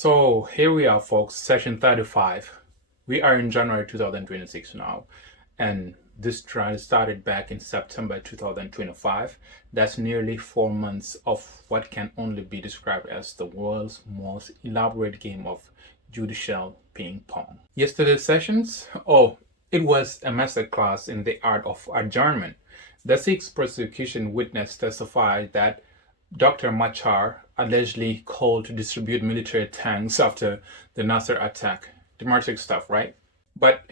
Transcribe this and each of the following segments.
So here we are, folks, session 35. We are in January 2026 now, and this trial started back in September 2025. That's nearly 4 months of what can only be described as the world's most elaborate game of judicial ping-pong. Yesterday's sessions? Oh, it was a masterclass in the art of adjournment. The sixth prosecution witness testified that Dr. Machar allegedly called to distribute military tanks after the Nasser attack. Dramatic stuff, right? But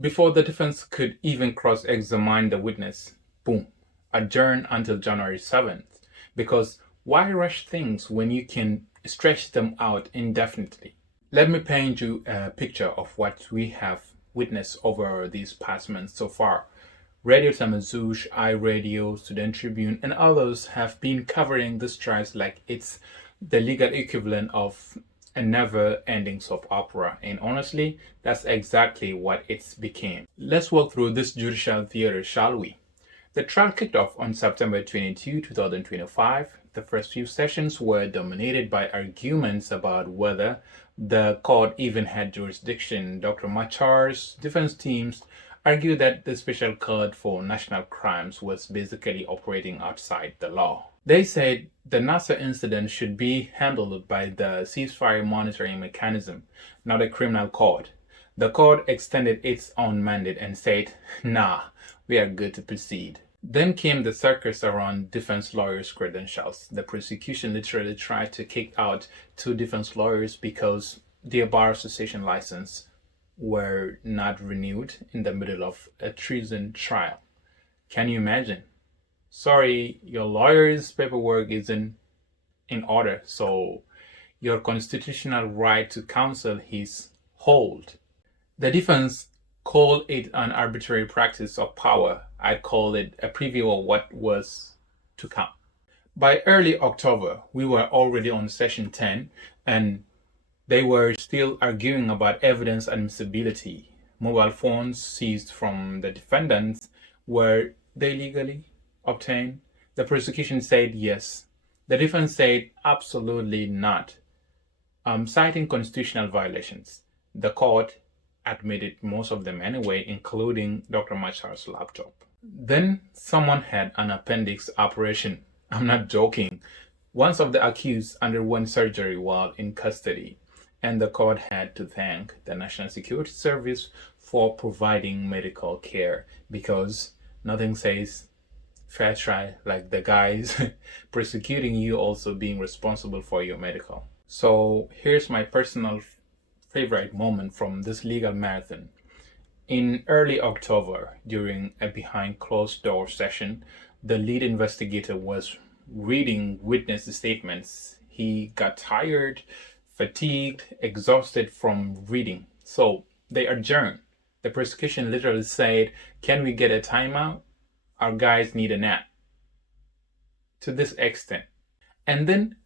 before the defense could even cross-examine the witness, boom, adjourn until January 7th. Because why rush things when you can stretch them out indefinitely? Let me paint you a picture of what we have witnessed over these past months so far. Radio Tamazouch, iRadio, Sudan Tribune, and others have been covering this trial like it's the legal equivalent of a never-ending soap opera, and honestly, that's exactly what it's became. Let's walk through this judicial theater, shall we? The trial kicked off on September 22, 2025. The first few sessions were dominated by arguments about whether the court even had jurisdiction. Dr. Machar's defense teams argued that the special court for national crimes was basically operating outside the law. They said the Nasser incident should be handled by the ceasefire monitoring mechanism, not a criminal court. The court extended its own mandate and said, nah, we are good to proceed. Then came the circus around defense lawyers' credentials. The prosecution literally tried to kick out two defense lawyers because their bar association license were not renewed in the middle of a treason trial. Can you imagine? Sorry, your lawyer's paperwork isn't in order, so your constitutional right to counsel is hold. The defense called it an arbitrary practice of power. I'd call it a preview of what was to come. By early October, we were already on session 10, and they were still arguing about evidence admissibility. Mobile phones seized from the defendants, were they legally obtained? The prosecution said yes. The defense said absolutely not, citing constitutional violations. The court admitted most of them anyway, including Dr. Machar's laptop. Then someone had an appendix operation. I'm not joking. One of the accused underwent surgery while in custody, and the court had to thank the National Security Service for providing medical care, because nothing says fair try like the guys prosecuting you also being responsible for your medical. So here's my personal favorite moment from this legal marathon. In early October, during a behind closed door session, the lead investigator was reading witness statements. He got tired, fatigued, exhausted from reading. So they adjourned. The prosecution literally said, can we get a timeout? Our guys need a nap. To this extent. And then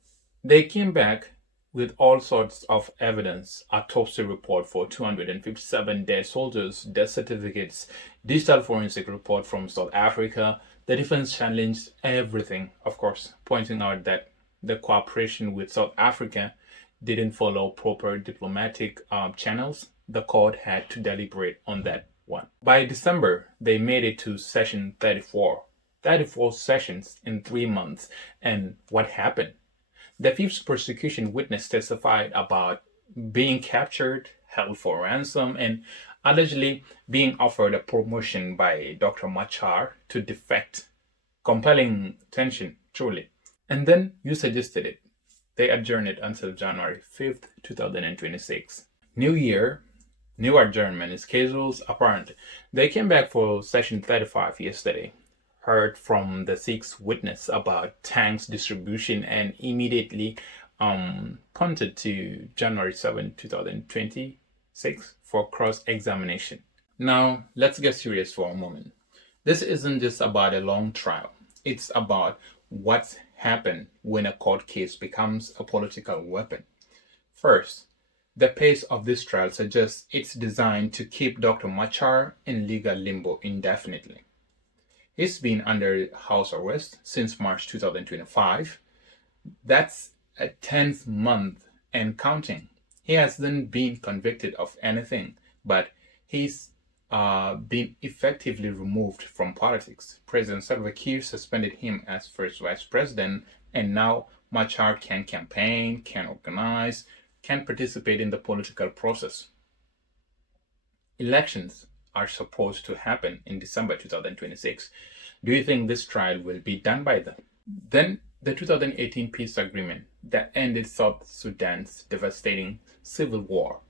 they came back with all sorts of evidence, autopsy report for 257 dead soldiers, death certificates, digital forensic report from South Africa. The defense challenged everything, of course, pointing out that the cooperation with South Africa didn't follow proper diplomatic channels. The court had to deliberate on that one. By December, they made it to session 34. 34 sessions in 3 months. And what happened? The fifth prosecution witness testified about being captured, held for ransom, and allegedly being offered a promotion by Dr. Machar to defect. Compelling tension, truly. And then you suggested it. They adjourned it until January 5th, 2026. New year, new adjournment schedules apparent. They came back for session 35 yesterday. Heard from the sixth witness about tanks distribution and immediately punted to January 7, 2026 for cross-examination. Now, let's get serious for a moment. This isn't just about a long trial. It's about what's happened when a court case becomes a political weapon. First, the pace of this trial suggests it's designed to keep Dr. Machar in legal limbo indefinitely. He's been under house arrest since March 2025. That's a 10th month and counting. He hasn't been convicted of anything, but he's been effectively removed from politics. President Salva Kiir suspended him as first vice president, and now Machar can campaign, can organize, can participate in the political process. Elections are supposed to happen in December 2026. Do you think this trial will be done by then? Then the 2018 peace agreement that ended South Sudan's devastating civil war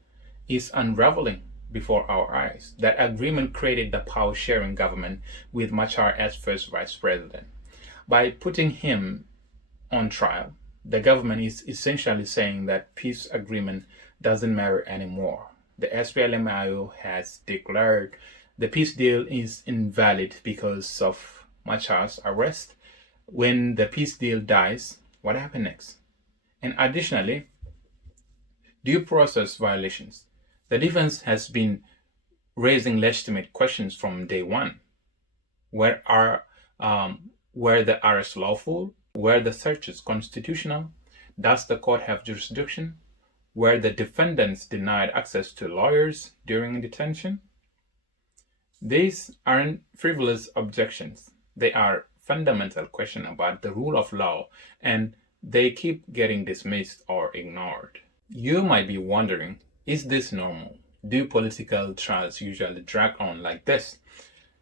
is unraveling before our eyes. That agreement created the power-sharing government with Machar as first vice president. By putting him on trial, the government is essentially saying that peace agreement doesn't matter anymore. The SPLM-IO has declared the peace deal is invalid because of Machar's arrest. When the peace deal dies, what happens next? And additionally, due process violations. The defense has been raising legitimate questions from day one. Were the arrests lawful? Were the searches constitutional? Does the court have jurisdiction? Were the defendants denied access to lawyers during detention? These aren't frivolous objections. They are fundamental questions about the rule of law, and they keep getting dismissed or ignored. You might be wondering, is this normal? Do political trials usually drag on like this?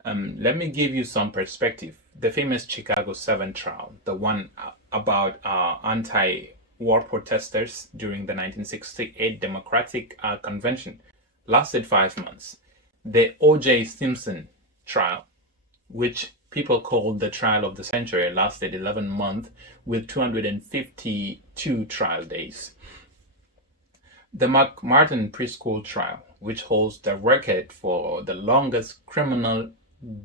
Let me give you some perspective. The famous Chicago 7 trial, the one about anti-war protesters during the 1968 Democratic Convention, lasted 5 months. The O.J. Simpson trial, which people call the trial of the century, lasted 11 months with 252 trial days. The McMartin preschool trial, which holds the record for the longest criminal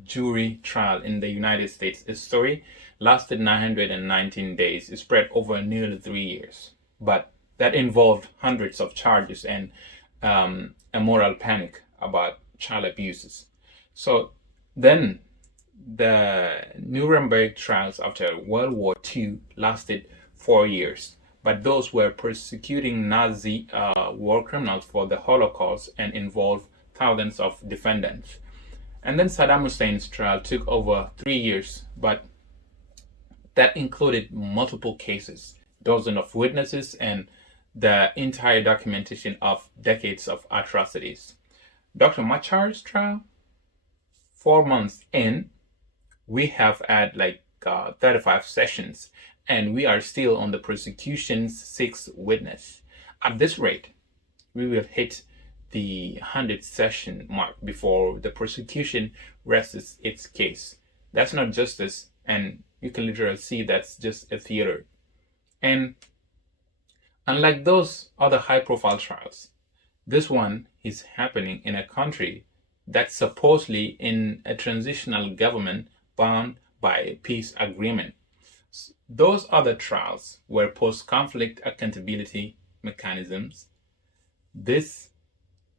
jury trial in the United States history, lasted 919 days. It spread over nearly 3 years. But that involved hundreds of charges and a moral panic about child abuses. So then the Nuremberg trials after World War II lasted 4 years. But those were persecuting Nazi war criminals for the Holocaust and involved thousands of defendants. And then Saddam Hussein's trial took over 3 years, but that included multiple cases, dozens of witnesses, and the entire documentation of decades of atrocities. Dr. Machar's trial, 4 months in, we have had 35 sessions, and we are still on the prosecution's 6th witness. At this rate, we will hit the 100th session mark before the prosecution rests its case. That's not justice, and you can literally see that's just a theater. And unlike those other high-profile trials, this one is happening in a country that's supposedly in a transitional government bound by a peace agreement. Those other trials were post-conflict accountability mechanisms. This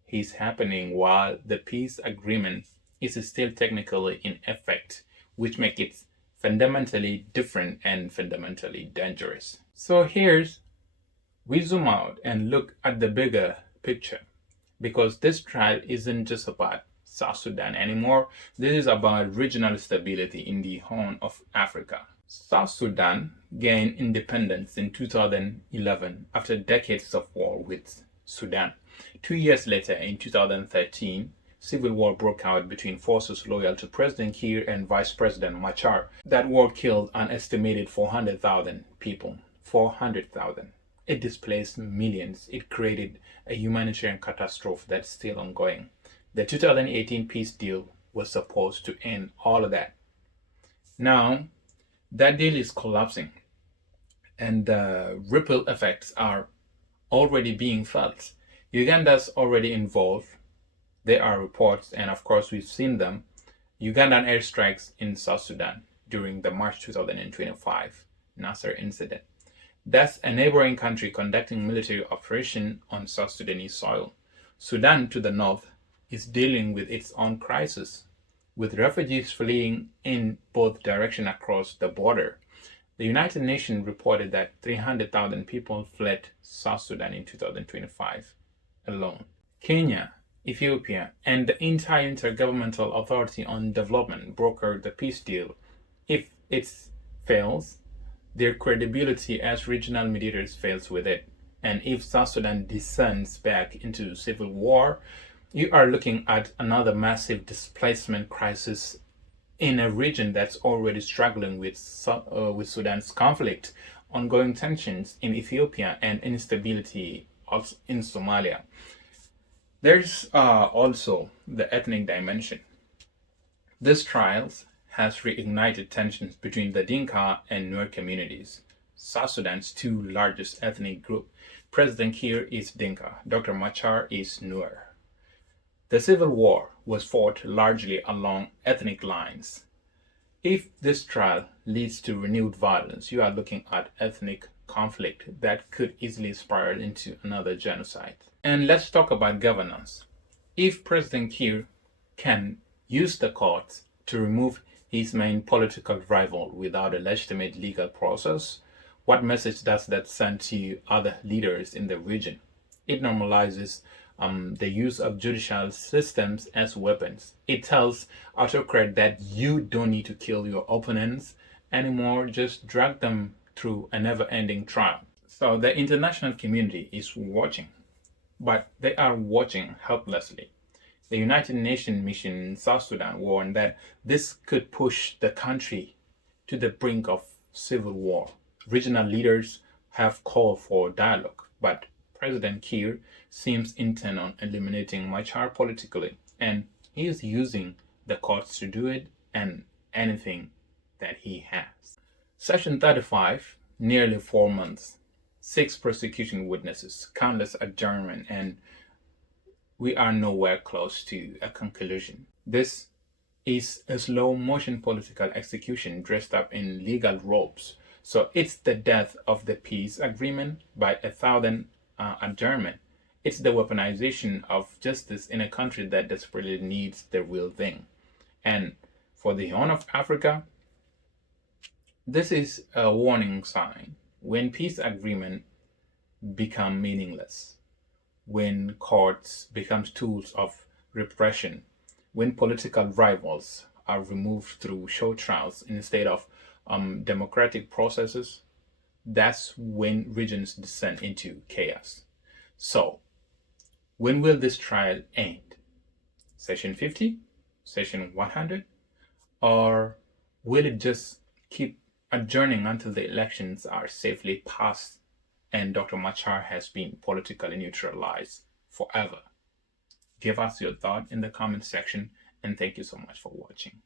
is happening while the peace agreement is still technically in effect, which makes it fundamentally different and fundamentally dangerous. So we zoom out and look at the bigger picture, because this trial isn't just about South Sudan anymore. This is about regional stability in the Horn of Africa. South Sudan gained independence in 2011 after decades of war with Sudan. 2 years later, in 2013, civil war broke out between forces loyal to President Kiir and Vice President Machar. That war killed an estimated 400,000 people. 400,000. It displaced millions. It created a humanitarian catastrophe that's still ongoing. The 2018 peace deal was supposed to end all of that. Now, that deal is collapsing, and the ripple effects are already being felt. Uganda's already involved. There are reports, and of course we've seen them, Ugandan airstrikes in South Sudan during the March 2025 Nasser incident. That's a neighboring country conducting military operation on South Sudanese soil. Sudan to the north is dealing with its own crisis, with refugees fleeing in both directions across the border. The United Nations reported that 300,000 people fled South Sudan in 2025 alone. Kenya, Ethiopia, and the entire Intergovernmental Authority on Development brokered the peace deal. If it fails, their credibility as regional mediators fails with it. And if South Sudan descends back into civil war, you are looking at another massive displacement crisis in a region that's already struggling with Sudan's conflict, ongoing tensions in Ethiopia, and instability also in Somalia. There's also the ethnic dimension. This trials has reignited tensions between the Dinka and Nuer communities, South Sudan's two largest ethnic groups. President Kiir is Dinka, Dr. Machar is Nuer. The civil war was fought largely along ethnic lines. If this trial leads to renewed violence, you are looking at ethnic conflict that could easily spiral into another genocide. And let's talk about governance. If President Kiir can use the courts to remove his main political rival without a legitimate legal process, what message does that send to other leaders in the region? It normalizes the use of judicial systems as weapons. It tells autocrats that you don't need to kill your opponents anymore, just drag them through a never-ending trial. So the international community is watching, but they are watching helplessly. The United Nations mission in South Sudan warned that this could push the country to the brink of civil war. Regional leaders have called for dialogue, but President Kiir seems intent on eliminating Machar politically, and he is using the courts to do it and anything that he has. Session 35, nearly 4 months, 6 prosecution witnesses, countless adjournments, and we are nowhere close to a conclusion. This is a slow motion political execution dressed up in legal robes. So it's the death of the peace agreement by 1,000 adjournment. It's the weaponization of justice in a country that desperately needs the real thing. And for the Horn of Africa, this is a warning sign. When peace agreements become meaningless, when courts become tools of repression, when political rivals are removed through show trials instead of democratic processes, that's when regions descend into chaos. So, when will this trial end? Session 50? Session 100? Or will it just keep adjourning until the elections are safely passed and Dr. Machar has been politically neutralized forever? Give us your thought in the comment section, and thank you so much for watching.